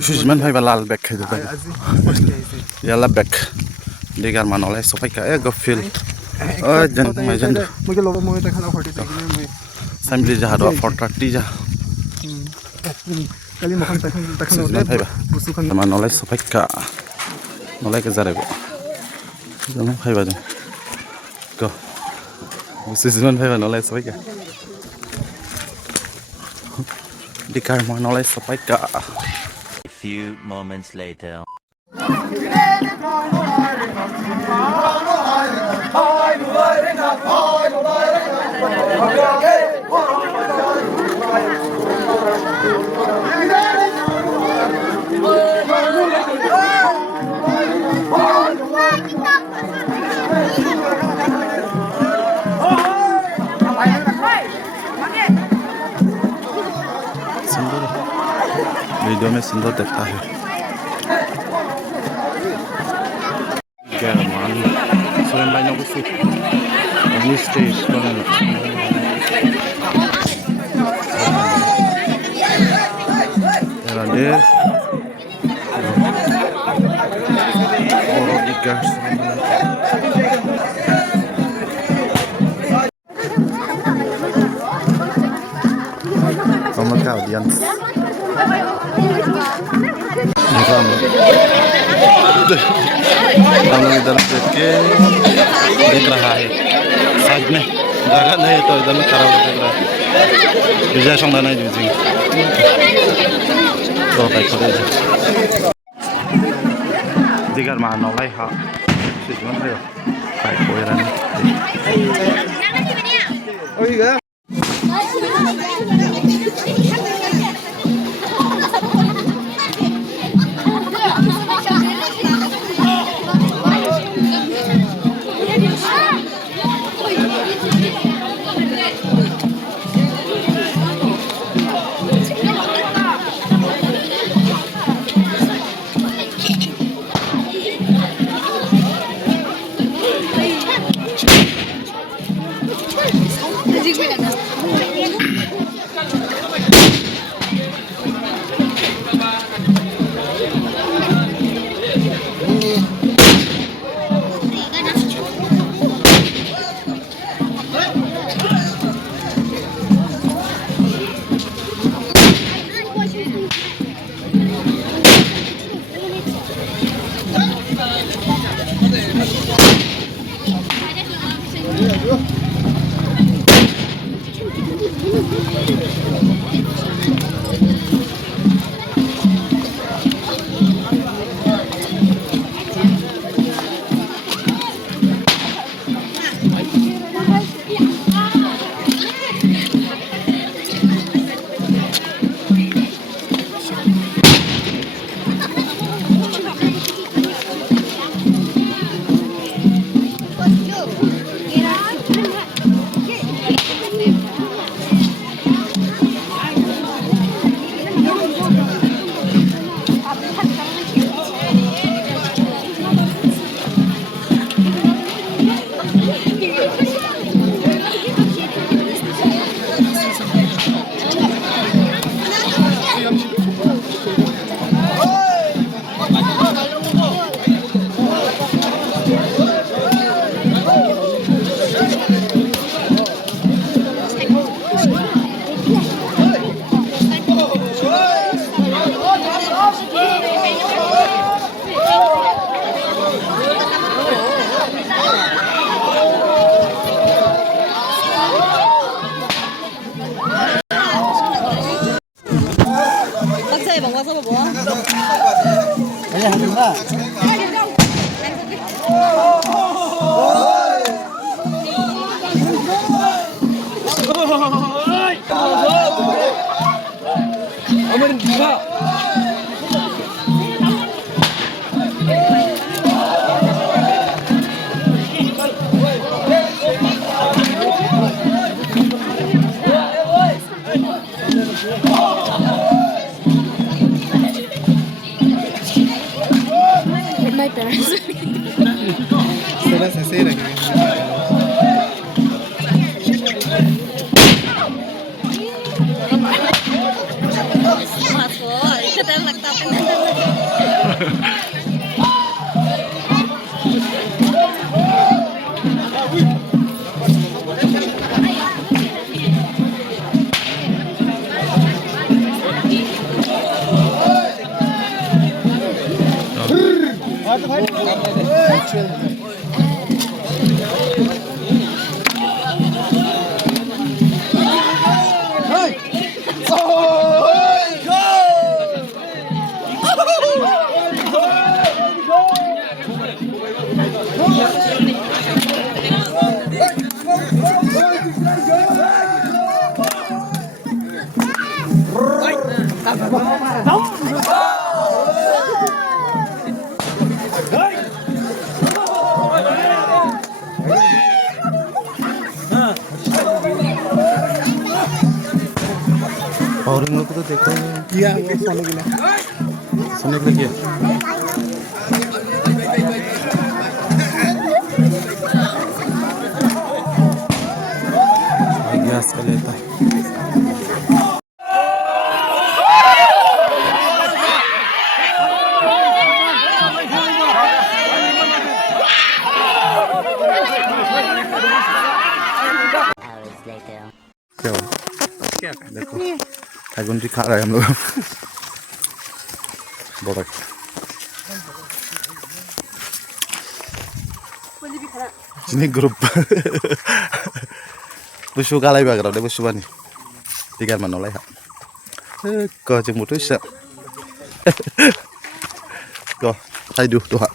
Sujiman phải laal bek khai được yalla bek digar manolai sopai ka ego feel jan mai jan मुझे लोगों मुझे तक खाना फोर्टी तक में sambil jahado 430 ja कल मखान तक sujiman phải बुसु Khan manolai sopai ka nolai ke jarebo jam phải ba jam go sujiman phải manolai sopai ka digar manolai sopai ka. Few moments later. Video में सुंदर दिखता है German selain banyak busuk ini stage banget ada orang di gas kamu kau audiens हम लोग इधर देख के देख रहा है साइड में जगह नहीं तो इधर में खड़ा होकर देख रहा है विजय संधा नहीं जी तो भाई खड़े दिगर मान नौलाई हाँ सीजन में भाई कोई रहा नहीं My parents. Será sincera que Mas foi, kita yang और इन लोग को तो देखो किया वो सोने के लिए सुनने के लिए गैस का लेता क्या हुआ? क्या देखो थाईगुंजी खा रहे हैं हम लोग बड़ा ini grup busu kalai bagra de busu bani tiga man oleh ko jeung mutu sa ko thay du tu ha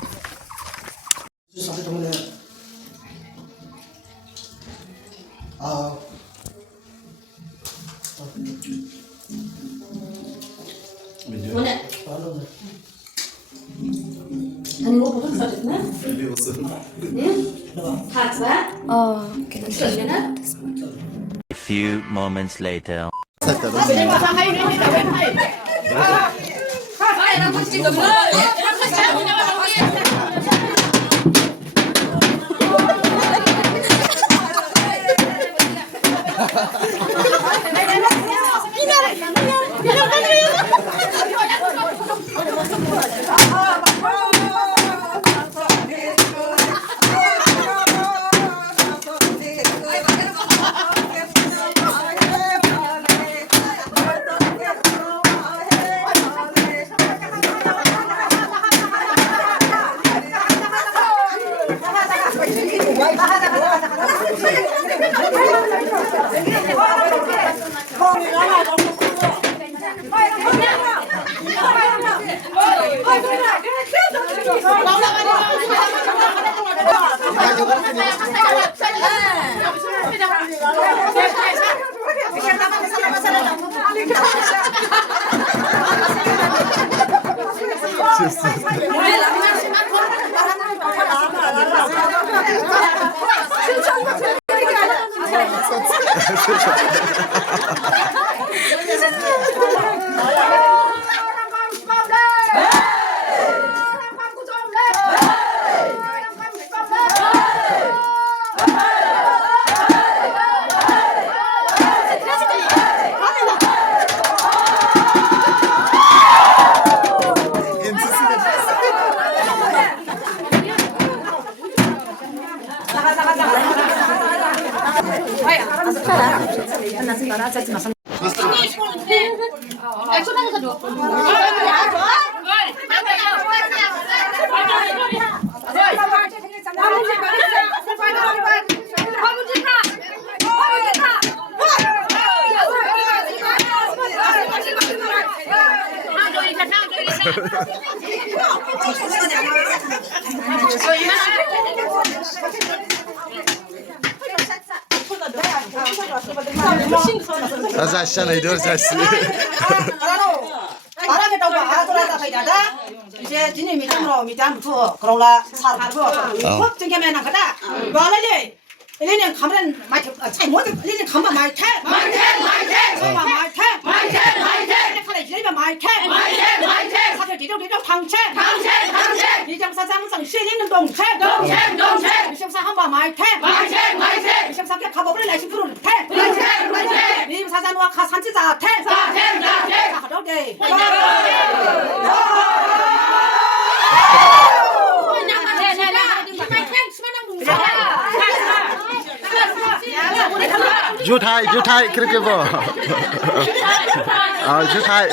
A few moments later. Aşağı ne diyor sesi? 바람에 떠고 아들아다 파이다다 이제 진이 미담으로 미담부터 그러라 살고 법 증개면 나가다 말하지 일년에 가면 마이 차이 못 일년에 가면 마이 태 마이 태 사실 이쪽 당체 이장사장상 시리는 동체 이장사 한바 마이테 이장사 게 가버블 내시 프로를 태 님 사장과 가산지자 태 가도데 주타이 그렇게 봐. 아 주타이